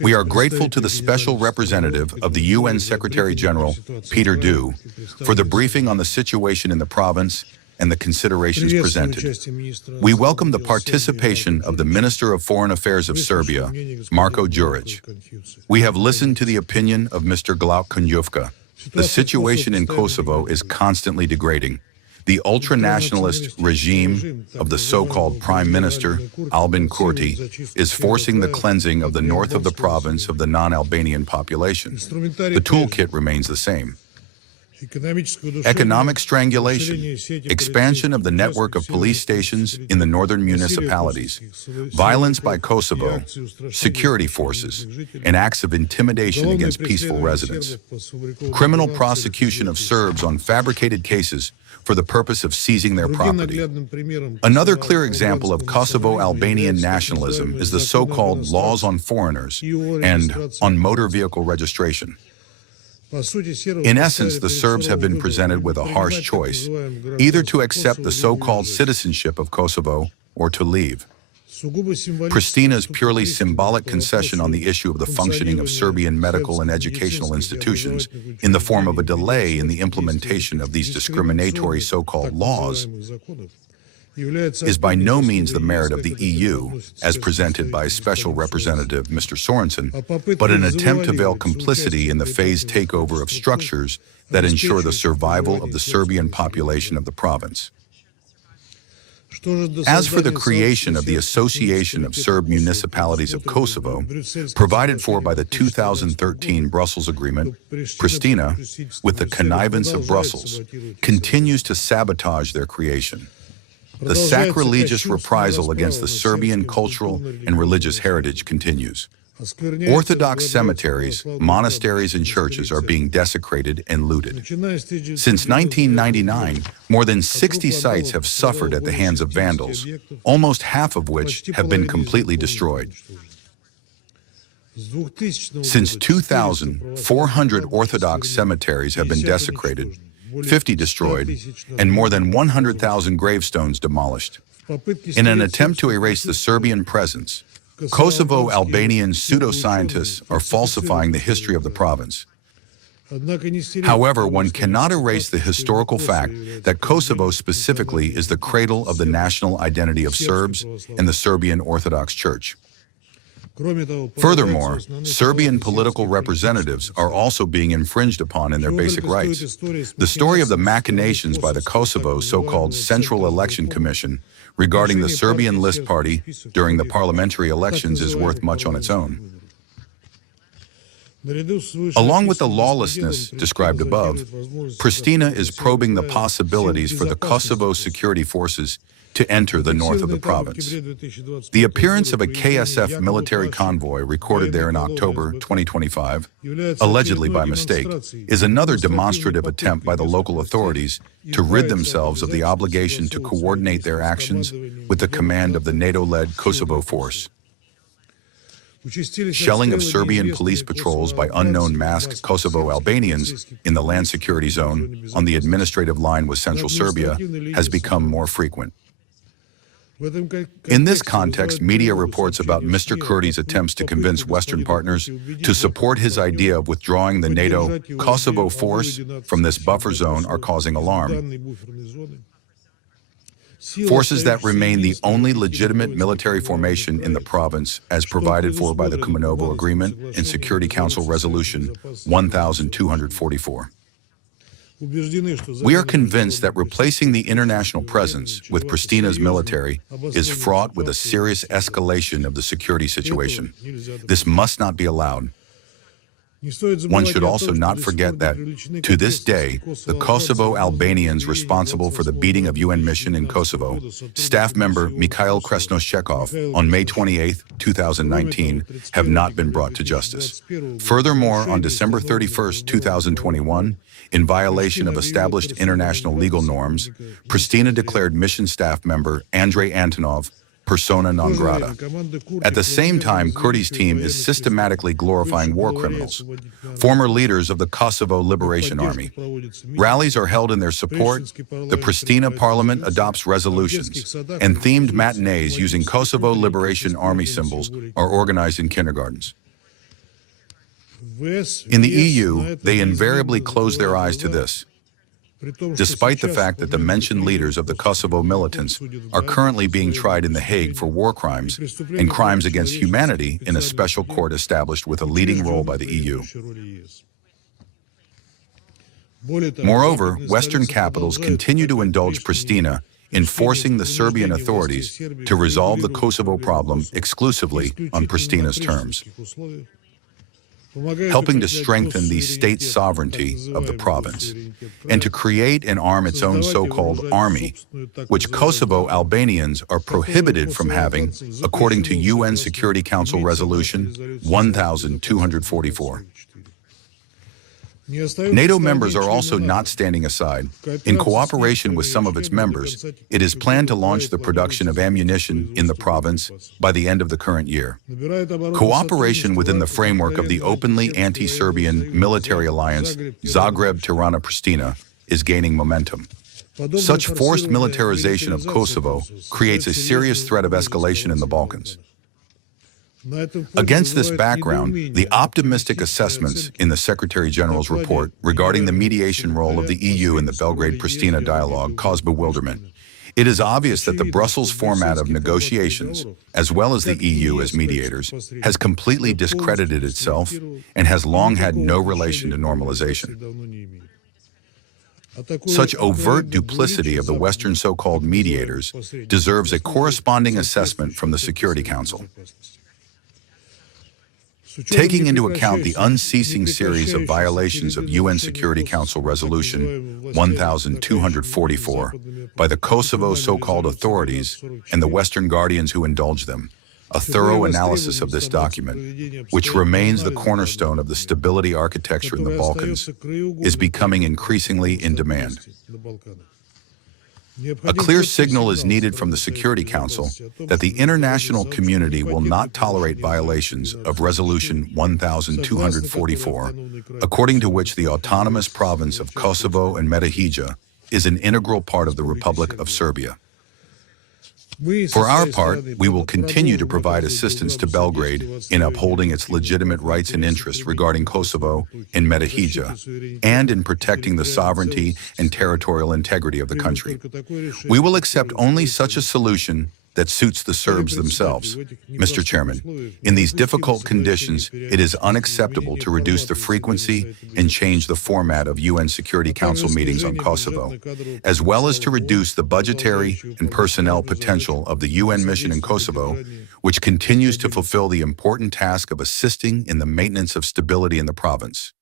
We are grateful to the Special Representative of the UN Secretary-General, Peter Du, for the briefing on the situation in the province and the considerations presented. We welcome the participation of the Minister of Foreign Affairs of Serbia, Marko Đurić. We have listened to the opinion of Mr. Glauk Kunjuvka. The situation in Kosovo is constantly degrading. The ultra-nationalist regime of the so-called Prime Minister, Albin Kurti, is forcing the cleansing of the north of the province of the non-Albanian population. The toolkit remains the same. Economic strangulation, expansion of the network of police stations in the northern municipalities, violence by Kosovo, security forces, and acts of intimidation against peaceful residents, criminal prosecution of Serbs on fabricated cases for the purpose of seizing their property. Another clear example of Kosovo-Albanian nationalism is the so-called laws on foreigners and on motor vehicle registration. In essence, the Serbs have been presented with a harsh choice, either to accept the so-called citizenship of Kosovo or to leave. Pristina's purely symbolic concession on the issue of the functioning of Serbian medical and educational institutions in the form of a delay in the implementation of these discriminatory so-called laws is by no means the merit of the EU, as presented by Special Representative Mr. Sorensen, but an attempt to veil complicity in the phased takeover of structures that ensure the survival of the Serbian population of the province. As for the creation of the Association of Serb Municipalities of Kosovo, provided for by the 2013 Brussels Agreement, Pristina, with the connivance of Brussels, continues to sabotage their creation. The sacrilegious reprisal against the Serbian cultural and religious heritage continues. Orthodox cemeteries, monasteries, and churches are being desecrated and looted. Since 1999, more than 60 sites have suffered at the hands of vandals, almost half of which have been completely destroyed. Since 2000, 400 Orthodox cemeteries have been desecrated, 50 destroyed, and more than 100,000 gravestones demolished. In an attempt to erase the Serbian presence, Kosovo-Albanian pseudoscientists are falsifying the history of the province. However, one cannot erase the historical fact that Kosovo specifically is the cradle of the national identity of Serbs and the Serbian Orthodox Church. Furthermore, Serbian political representatives are also being infringed upon in their basic rights. The story of the machinations by the Kosovo so-called Central Election Commission regarding the Serbian List Party during the parliamentary elections is worth much on its own. Along with the lawlessness described above, Pristina is probing the possibilities for the Kosovo security forces to enter the north of the province. The appearance of a KSF military convoy recorded there in October 2025, allegedly by mistake, is another demonstrative attempt by the local authorities to rid themselves of the obligation to coordinate their actions with the command of the NATO-led Kosovo force. Shelling of Serbian police patrols by unknown masked Kosovo Albanians in the land security zone on the administrative line with central Serbia has become more frequent. In this context, media reports about Mr. Kurti's attempts to convince Western partners to support his idea of withdrawing the NATO Kosovo force from this buffer zone are causing alarm. Forces that remain the only legitimate military formation in the province as provided for by the Kumanovo Agreement and Security Council Resolution 1244. We are convinced that replacing the international presence with Pristina's military is fraught with a serious escalation of the security situation. This must not be allowed. One should also not forget that, to this day, the Kosovo Albanians responsible for the beating of UN mission in Kosovo, staff member Mikhail Kresnoshekov, on May 28, 2019, have not been brought to justice. Furthermore, on December 31, 2021, in violation of established international legal norms, Pristina declared mission staff member Andrei Antonov persona non grata. At the same time, Kurdi's team is systematically glorifying war criminals, former leaders of the Kosovo Liberation Army. Rallies are held in their support, the Pristina parliament adopts resolutions, and themed matinees using Kosovo Liberation Army symbols are organized in kindergartens. In the EU, they invariably close their eyes to this, despite the fact that the mentioned leaders of the Kosovo militants are currently being tried in The Hague for war crimes and crimes against humanity in a special court established with a leading role by the EU. Moreover, Western capitals continue to indulge Pristina in forcing the Serbian authorities to resolve the Kosovo problem exclusively on Pristina's terms, helping to strengthen the state sovereignty of the province, and to create and arm its own so-called army, which Kosovo Albanians are prohibited from having, according to UN Security Council Resolution 1244. NATO members are also not standing aside. In cooperation with some of its members, it is planned to launch the production of ammunition in the province by the end of the current year. Cooperation within the framework of the openly anti-Serbian military alliance Zagreb-Tirana-Pristina is gaining momentum. Such forced militarization of Kosovo creates a serious threat of escalation in the Balkans. Against this background, the optimistic assessments in the Secretary General's report regarding the mediation role of the EU in the Belgrade-Pristina dialogue cause bewilderment. It is obvious that the Brussels format of negotiations, as well as the EU as mediators, has completely discredited itself and has long had no relation to normalization. Such overt duplicity of the Western so-called mediators deserves a corresponding assessment from the Security Council. Taking into account the unceasing series of violations of UN Security Council Resolution 1244 by the Kosovo so-called authorities and the Western guardians who indulge them, a thorough analysis of this document, which remains the cornerstone of the stability architecture in the Balkans, is becoming increasingly in demand. A clear signal is needed from the Security Council that the international community will not tolerate violations of Resolution 1244, according to which the autonomous province of Kosovo and Metohija is an integral part of the Republic of Serbia. For our part, we will continue to provide assistance to Belgrade in upholding its legitimate rights and interests regarding Kosovo and Metohija, and in protecting the sovereignty and territorial integrity of the country. We will accept only such a solution that suits the Serbs themselves. Mr. Chairman, in these difficult conditions, it is unacceptable to reduce the frequency and change the format of UN Security Council meetings on Kosovo, as well as to reduce the budgetary and personnel potential of the UN mission in Kosovo, which continues to fulfill the important task of assisting in the maintenance of stability in the province.